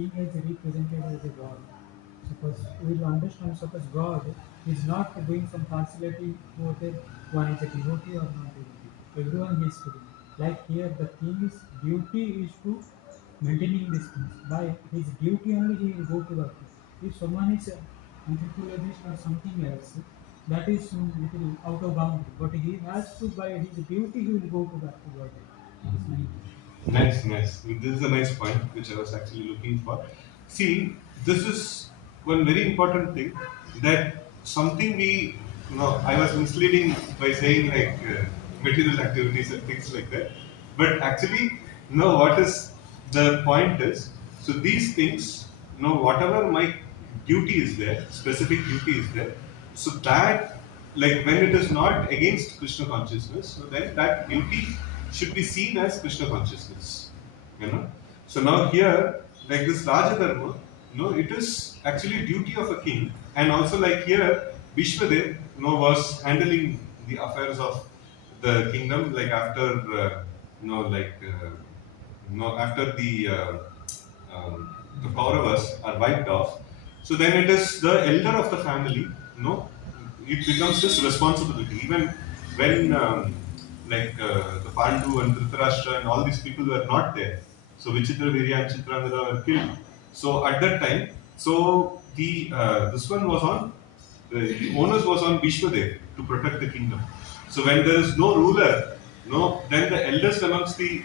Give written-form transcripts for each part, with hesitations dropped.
king is represented as a god. Suppose we will understand, suppose God is not doing some partiality whether one is a devotee or not devotee. Everyone is free. Like here, the king's duty is to maintaining these things. By his duty only he will go to the office. If someone is anthropologist or something else, that is little out of boundary. But he has to, by his duty, he will go to back to God. It's my question. Nice, nice. This is a nice point which I was actually looking for. See, this is one very important thing that something I was misleading by saying like material activities and things like that. But actually, no, what is the point is, so these things, whatever my duty is there, specific duty is there, so that, like when it is not against Krishna consciousness, so then that duty should be seen as Krishna consciousness. You know. So now here, like this Raja Dharma, it is actually duty of a king, and also like here, Vishwadev, was handling the affairs of the kingdom, like after, after the Kauravas are wiped off. So then it is the elder of the family, it becomes his responsibility. Even when the Pandu and Dhritarashtra and all these people were not there. So Vichitra, Virya and Chitrangada were killed. So at that time, so the this one was on the onus was on Vishwadev to protect the kingdom. So when there is no ruler, then the eldest amongst the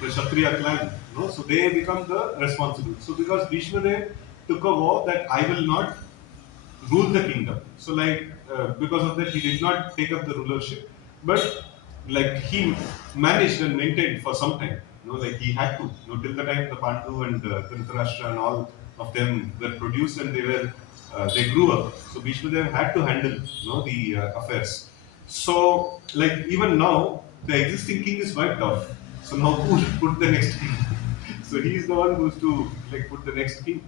Kshatriya clan, so they become the responsible. So because Vishwadev took a vow that I will not rule the kingdom. So because of that he did not take up the rulership, but like he managed and maintained for some time. Like he had to, till the time the Pandu and Dhritarashtra and all of them were produced and they grew up. So Bhishmadev had to handle, the affairs. So like even now the existing king is wiped off. So now who should put the next king? So he is the one who's to like put the next king,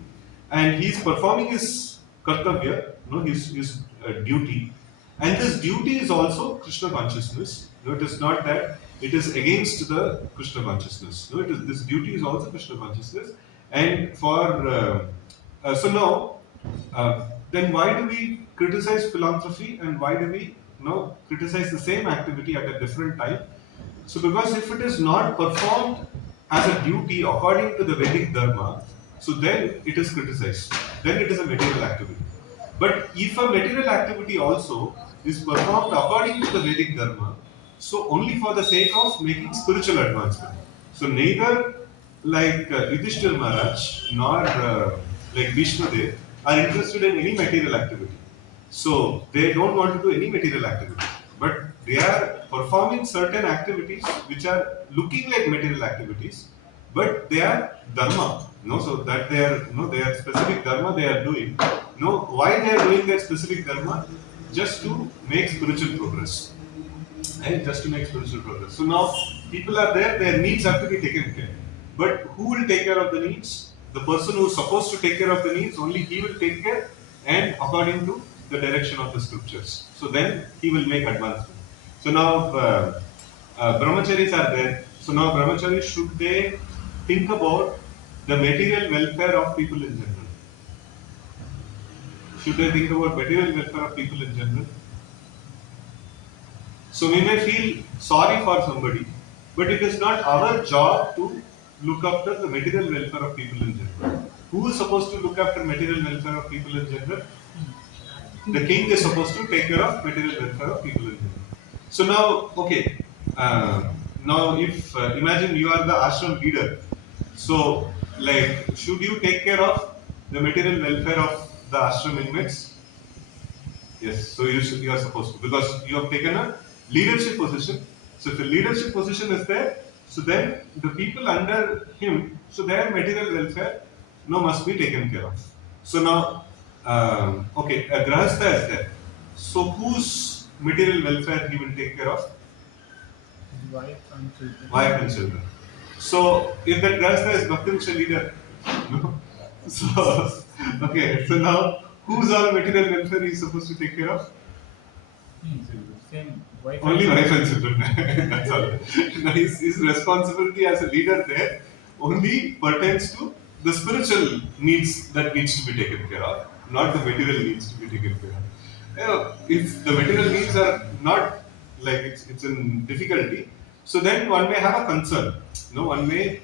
and he's performing his kartavya, his duty, and this duty is also Krishna consciousness. It is not that it is against the Krishna consciousness. No, it is this duty is also Krishna consciousness, and so now, then why do we criticize philanthropy and why do we criticize the same activity at a different time? So because if it is not performed as a duty according to the Vedic Dharma, so then it is criticized. Then it is a material activity. But if a material activity also is performed according to the Vedic Dharma, so only for the sake of making spiritual advancement. So neither like Yudhishthir Maharaj nor like Bhishmadev are interested in any material activity. So they don't want to do any material activity, but they are performing certain activities which are looking like material activities, but they are dharma. So that they are their specific dharma they are doing. Why they are doing their specific dharma? Just to make spiritual progress. Right? Just to make spiritual progress. So now people are there, their needs have to be taken care. But who will take care of the needs? The person who is supposed to take care of the needs, only he will take care, and according to the direction of the scriptures. So then he will make advancement. So now brahmacharis are there. So now brahmacharis, should they think about the material welfare of people in general? Should they think about material welfare of people in general? So we may feel sorry for somebody, but it is not our job to look after the material welfare of people in general. Who is supposed to look after material welfare of people in general? The king is supposed to take care of material welfare of people in general. So now, okay, now if imagine you are the ashram leader, so like should you take care of the material welfare of the ashram inmates? Yes, so you are supposed to, because you have taken a leadership position. So if the leadership position is there, so then the people under him, so their material welfare must be taken care of. So now, okay, a grahastha is there. So whose material welfare he will take care of? Wife and children. Wife and children. So if that grahastha is Bhakti leader, so okay, so now whose all material welfare he is supposed to take care of? Same wife. Only wife and children. That's all. Now his responsibility as a leader there only pertains to the spiritual needs that needs to be taken care of, not the material needs to be taken care of. If the material needs are not like it's in difficulty, so then one may have a concern. One may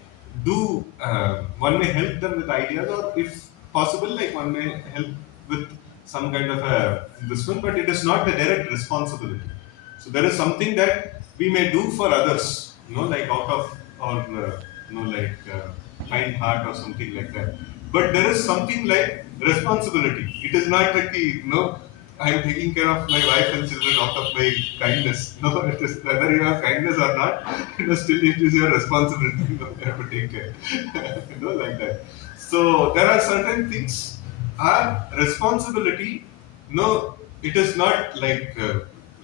one may help them with ideas, or if possible, like one may help with some kind of a this one, but it is not the direct responsibility. So there is something that we may do for others, like out of or like kind heart or something like that. But there is something like responsibility. It is not like I am taking care of my wife and children out of my kindness. No, it is whether you have kindness or not, still it is your responsibility. You have to take care. Like that. So there are certain things are responsibility. It is not like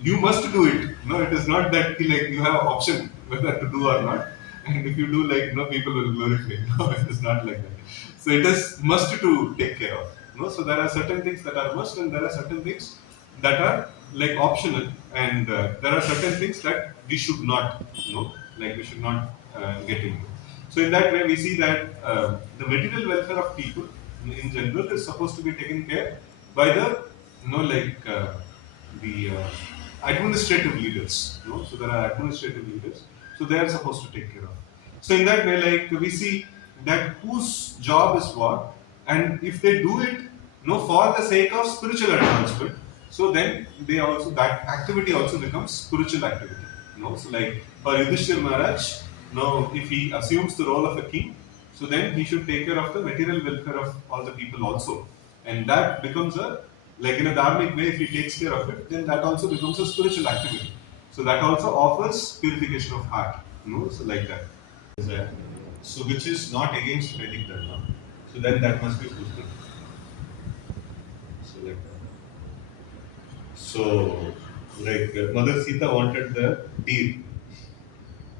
you must do it. No, it is not that like you have option whether to do or not. And if you do, like people will glorify. No, it is not like that. So it is must to take care of. So there are certain things that are must, and there are certain things that are like optional, and there are certain things that we should not. Like we should not get into. So in that way, we see that the material welfare of people in general is supposed to be taken care by the like the administrative leaders. So there are administrative leaders, so they are supposed to take care of. So in that way, like we see that whose job is what, and if they do it, for the sake of spiritual advancement, so then they also that activity also becomes spiritual activity. So like for Yudhishthir Maharaj, if he assumes the role of a king, so then he should take care of the material welfare of all the people also, and that becomes a like in a dharmic way. If he takes care of it, then that also becomes a spiritual activity. So that also offers purification of heart. So like that. Desire. So which is not against Vedic Dharma. So then that must be fulfilled. So like that. So like Mother Sita wanted the deer,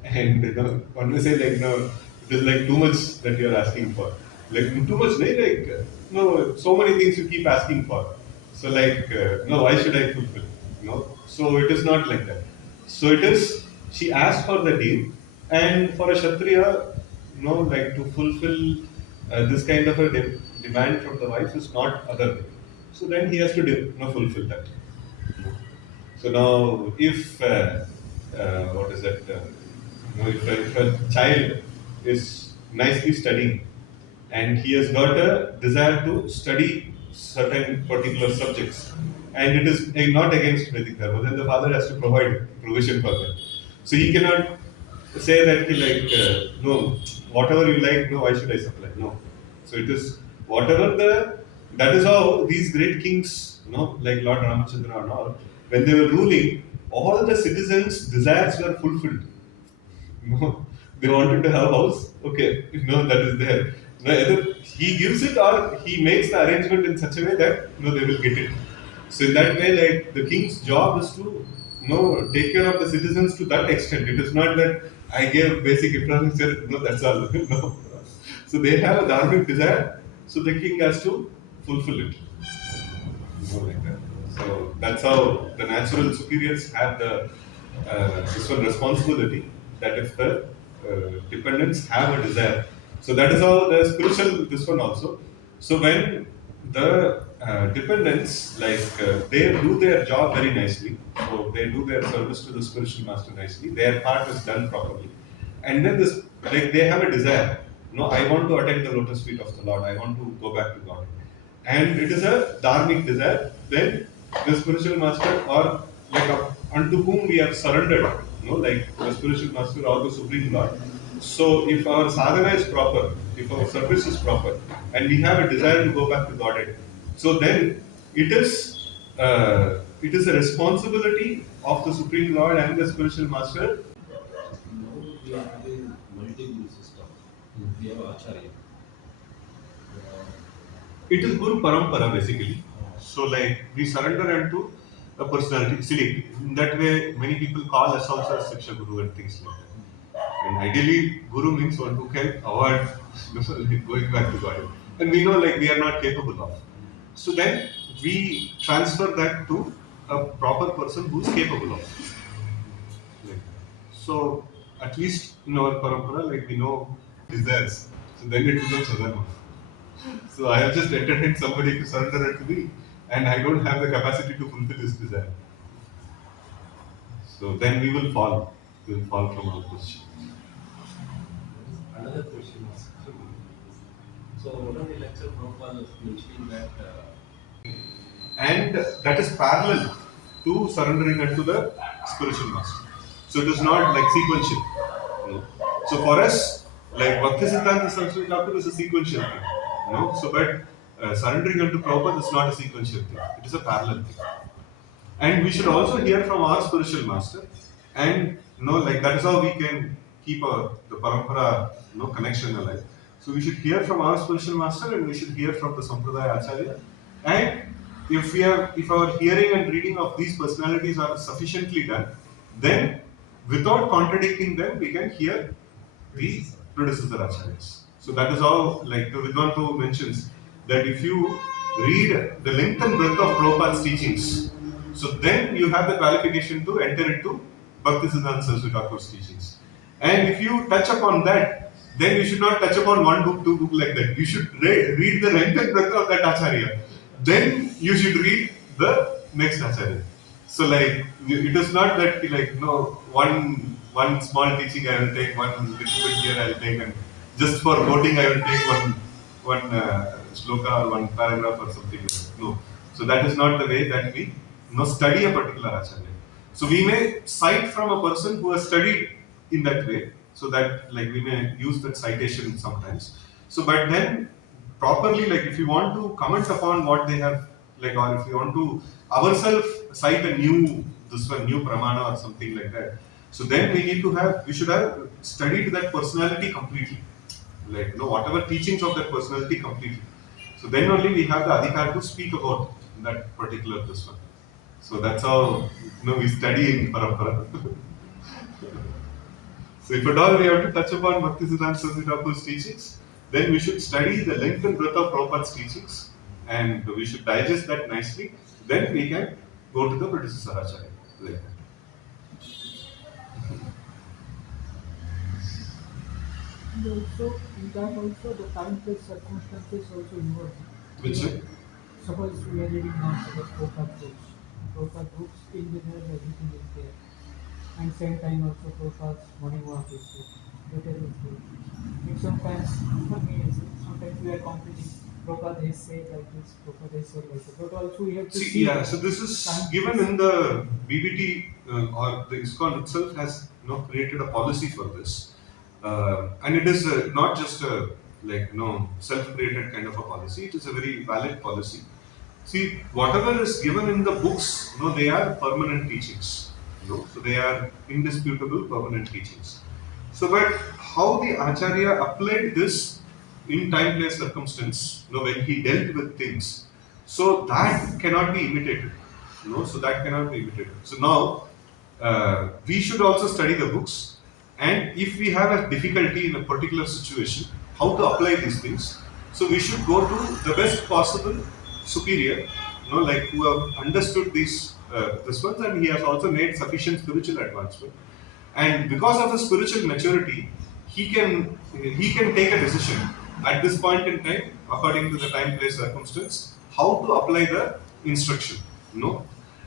and one may say like it is like too much that you are asking for. Like too much, right? Like so many things you keep asking for. So like no, why should I fulfill? So it is not like that. So it is she asked for the deed, and for a Kshatriya, like to fulfill this kind of a demand from the wife is not other way. So then he has to fulfill that. So now, if what is that? If a child is nicely studying and he has got a desire to study certain particular subjects, and it is not against Vedic Dharma, then the father has to provide provision for that. So he cannot say that he like no, whatever you like, no, why should I supply? No. So it is whatever that is how these great kings, like Lord Ramachandra and all, when they were ruling, all the citizens' desires were fulfilled. They wanted to have a house. Okay, that is there. Either he gives it or he makes the arrangement in such a way that they will get it. So in that way, like the king's job is to take care of the citizens to that extent. It is not that I gave basic infrastructure. No, that's all. No. So they have a dharmic desire. So the king has to fulfill it. Like that. So that's how the natural superiors have the this one responsibility, that if the dependents have a desire. So that is how the spiritual this one also. So when the dependents they do their job very nicely, so they do their service to the spiritual master nicely. Their part is done properly, and then this like they have a desire. No, I want to attend the lotus feet of the Lord. I want to go back to God, and it is a dharmic desire. Then the spiritual master or like unto whom we have surrendered, like the spiritual master or the supreme Lord. So if our sadhana is proper, if our service is proper, and we have a desire to go back to Godhead, so then it is a responsibility of the supreme Lord and the spiritual master. Now we are having multiple system. We have Acharya. It is Guru Parampara basically. So like we surrender unto a personality. See, in that way many people call us also as Shiksha Guru and things like that. And ideally Guru means one who can avoid going back to God. And we know like we are not capable of. So then we transfer that to a proper person who is capable of. Like, so at least in our parampara, like we know desires. So then it becomes adharma. So I have just entertained somebody to surrender it to me, and I don't have the capacity to fulfill his desire. So then we will fall. We will fall from our position. Another question is, so one of the lecture Prabhupada was mentioning that And that is parallel to surrendering unto the spiritual master. So it is not like sequential. So for us, like Bhaktisiddhanta Saraswati Thakur is a sequential thing. So but surrendering unto Prabhupada is not a sequential thing. It is a parallel thing. And we should also hear from our spiritual master, and like that is how we can keep the parampara connection alive. So we should hear from our spiritual master, and we should hear from the sampradaya acharya. And if our hearing and reading of these personalities are sufficiently done, then without contradicting them, we can hear the predecessor acharyas. So that is how, like the Vidwan Prabhu mentions, that if you read the length and breadth of Prabhupada's teachings, so then you have the qualification to enter into Bhaktisiddhanta Saraswati Thakur's teachings. And if you touch upon that, then you should not touch upon one book, two book like that. You should read the length and breadth of that acharya. Then you should read the next acharya. So like it is not that like one small teaching I will take, one little bit here I will take, and just for quoting I will take one sloka or one paragraph or something. No. So that is not the way that we study a particular acharya. So we may cite from a person who has studied in that way, so that like we may use that citation sometimes. So but then properly, like if you want to comment upon what they have, like, or if you want to ourselves cite a new new pramana or something like that, so then we should have studied that personality completely, like whatever teachings of that personality completely. So then only we have the adhikar to speak about that particular this one. So that's how we study in parampara. So if at all we have to touch upon Bhaktisiddhanta Saraswati Thakur's teachings, then we should study the length and breadth of Prabhupada's teachings, and we should digest that nicely. Then we can go to the predecessor acharya like that. And also, in that also, the time plus circumstances also involved. Which Suppose we are reading now, suppose Prabhupada books. Prabhupada books, in general, everything is there. And same time also Prabhupada's morning walk is there. Better is there. If sometimes, for me, sometimes we are competing. Prabhupada has said like this, Prabhupada has said like this. But also we have to see. yeah. So this is given in the BBT or the ISKCON itself has created a policy for this, and it is not just a self-created kind of a policy. It is a very valid policy. See, whatever is given in the books, they are permanent teachings. So they are indisputable permanent teachings. So, but how the Acharya applied this in time, place, circumstance, when he dealt with things, so that cannot be imitated. So that cannot be imitated. So now, we should also study the books, and if we have a difficulty in a particular situation, how to apply these things. So we should go to the best possible superior, like who have understood these this ones, and he has also made sufficient spiritual advancement. And because of his spiritual maturity, he can take a decision at this point in time, according to the time, place, circumstance, how to apply the instruction.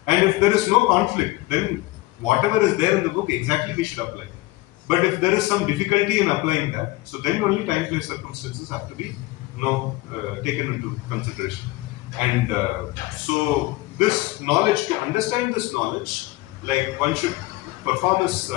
And if there is no conflict, then whatever is there in the book, exactly we should apply. But if there is some difficulty in applying that, so then only time, place, circumstances have to be taken into consideration. And so this knowledge, to understand this knowledge, like one should perform his